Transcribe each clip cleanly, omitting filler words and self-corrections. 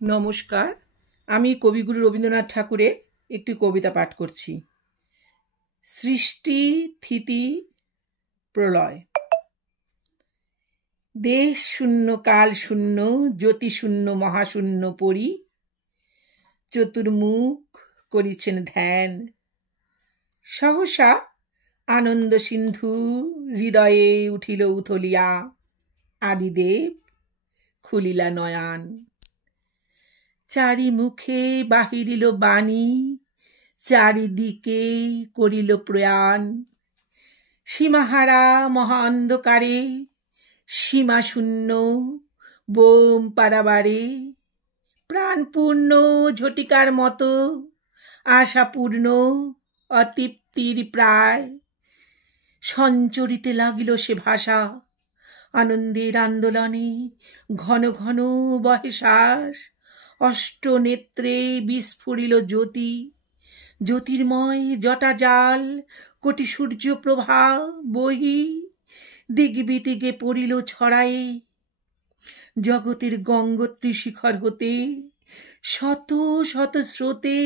নমস্কার, আমি কবিগুরু রবীন্দ্রনাথ ঠাকুরের একটি কবিতা পাঠ করছি। সৃষ্টি, স্থিতি, প্রলয়। দেশ শূন্য, কাল শূন্য, জ্যোতি শূন্য, মহাশূন্য পরি চতুর্মুখ করিছেন ধ্যান। সহসা আনন্দ সিন্ধু হৃদয়ে উঠিল উথলিয়া, আদিদেব খুলিলা নয়ান। চারিমুখে বাহিরিল বাণী, চারিদিকে করিল প্রয়াণ। সীমাহারা মহা অন্ধকারে, সীমা শূন্য বোম পারাবারে, প্রাণপূর্ণ ঝটিকার মতো, আশাপূর্ণ অতৃপ্তির প্রায়। সঞ্চরিতে লাগিল সে ভাষা, আনন্দের আন্দোলনে ঘন ঘন বহে শ্বাস। অষ্টনেত্রে বিস্ফুরিল জ্যোতি, জ্যোতির্ময় জটাজাল, কোটি সূর্য প্রভা বহি দিগবিদিগে পড়িল ছড়ায়ে। জগতের গঙ্গোত্রী শিখর হতে শত শত স্রোতে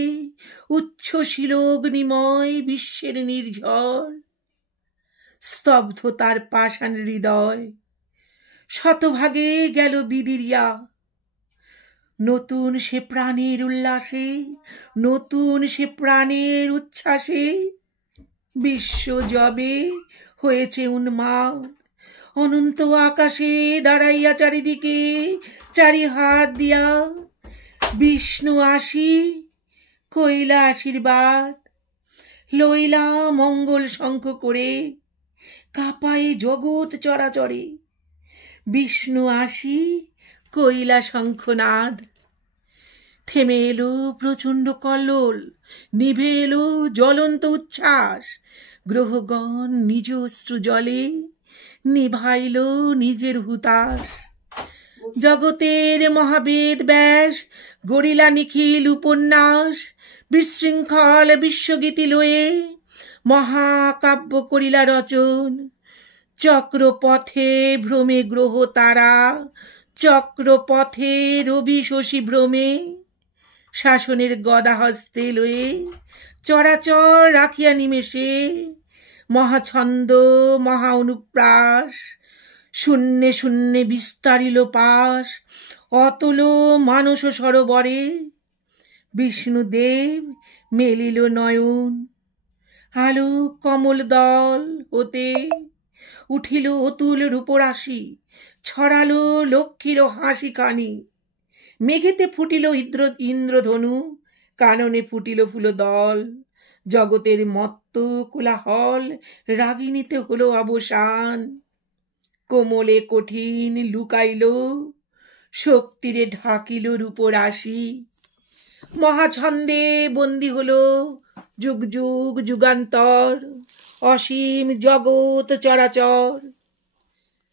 উচ্ছ্বসিল অগ্নিময় বিশ্বের নির্ঝর। স্তব্ধ তার পাষাণ হৃদয়, শতভাগে গেল বিদিরিয়া। নতুন সে প্রাণের উল্লাসে, নতুন সে প্রাণের উচ্ছ্বাসে বিশ্ব যবে হয়েছে উন্মাদ। অনন্ত আকাশে দাঁড়াইয়া চারিদিকে চারি হাত দিয়া বিষ্ণু আসি কইলা আশীর্বাদ। লইলা মঙ্গল শঙ্খ করে কাঁপায়ে জগৎ চরাচরে, বিষ্ণু আসি কইলা শঙ্খনাদ। থেমে এলো প্রচণ্ড কল্লোল, নিভে এলো জ্বলন্ত উচ্ছ্বাস। গ্রহগণ নিজ অশ্রু জলে নিভাইল নিজের হুতাশ। জগতের মহাবেদ ব্যাস গড়িলা নিখিল উপন্যাস। বিশৃঙ্খল বিশ্বগীতি লয়ে মহাকাব্য করিলা রচন। চক্রপথে ভ্রমে গ্রহ তারা, চক্রপথে রবি শশী ভ্রমে। শাসনের গদা হস্তে লয়ে চরাচর রাখিয়া নিমেষে মহাছন্দ মহা অনুপ্রাস। শূন্যে শূন্যে বিস্তারিল পাশ, অতল মানস সরোবরে। বিষ্ণুদেব মেলিল নয়ন, আলো কমল দল হতে উঠিল অতুল রূপরাশি। ছড়ালো লক্ষ্মীর হাসি কানি, মেঘেতে ফুটিল ইন্দ্রধনু, কাননে ফুটিল ফুলদল। জগতের মত্ত কোলাহল, রাগিনীতে হলো অবসান। কোমলে কঠিন লুকাইল, শক্তিরে ঢাকিল রূপরাশি। মহাছন্দে বন্দী হলো যুগ যুগ যুগান্তর, অসীম জগৎ চরাচর।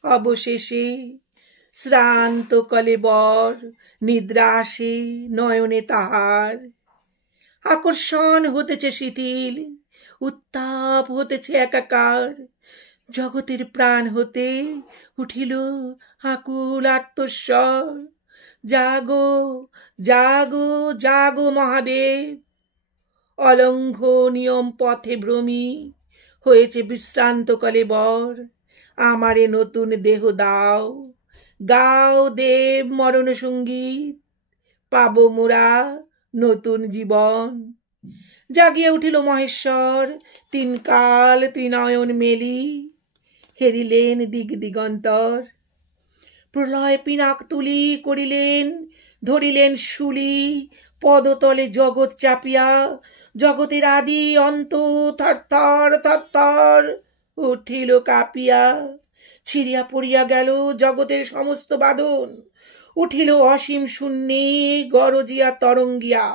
অবশেষে শ্রান্ত কলেবর, নিদ্রা আসে নয়নে তাহার। আকর্ষণ হতেছে শিথিল, উত্তাপ হতেছে একাকার। জগতের প্রাণ হতে উঠিল আকুল আর্তস্বর। জাগো জাগো জাগো মহাদেব, অলঙ্ঘ নিয়ম পথে ভ্রমি হয়েছে বিশ্রান্ত কলেবর। আমারে নতুন দেহ দাও, গাও দেব মরণ সঙ্গীত, পাবো মোরা নতুন জীবন। জাগিয়া উঠিল মহেশ্বর, তিন কাল ত্রিনয়ন মেলি হেরিলেন দিগ দিগন্তর। প্রলয় পিনাক তুলি করিলেন, ধরিলেন শুলি পদতলে জগৎ চাপিয়া। জগতের আদি অন্ত থরথর থরথর উঠিল কাঁপিয়া। ছিড়িয়া পড়িয়া গেল জগতের সমস্ত বাঁধন, উঠিল অসীম শূন্যে গরজিয়া তরঙ্গিয়া।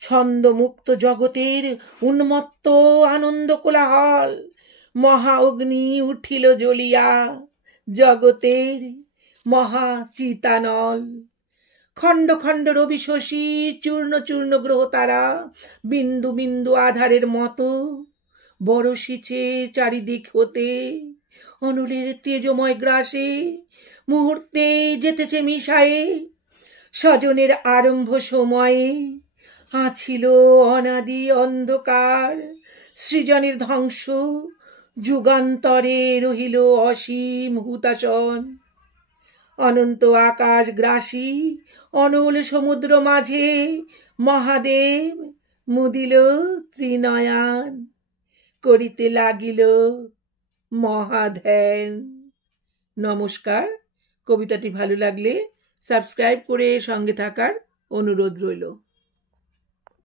ছন্দ মুক্ত জগতের উন্মত্ত আনন্দ কোলাহল, মহা অগ্নি উঠিল জ্বলিয়া জগতের মহা চিতানল। খণ্ড খণ্ড রবি শশী, চূর্ণ চূর্ণ গ্রহ তারা, বিন্দু বিন্দু আধারের মতো বরসিছে চারিদিক হতে। অনুলের তেজময় গ্রাসে মুহূর্তে যেতেছে মিশায়ে, স্বজনের আরম্ভ সময়ে আছিল অনাদি অন্ধকার, সৃজনের ধ্বংস যুগান্তরে রহিল অসীম হুতাশন। অনন্ত আকাশ গ্রাসী অনল সমুদ্র মাঝে মহাদেব মুদিল ত্রিনয়ন, করিতে লাগিল মহাধ্যান। নমস্কার। কবিতাটি ভালো লাগলে সাবস্ক্রাইব করে সঙ্গে থাকার অনুরোধ রইল।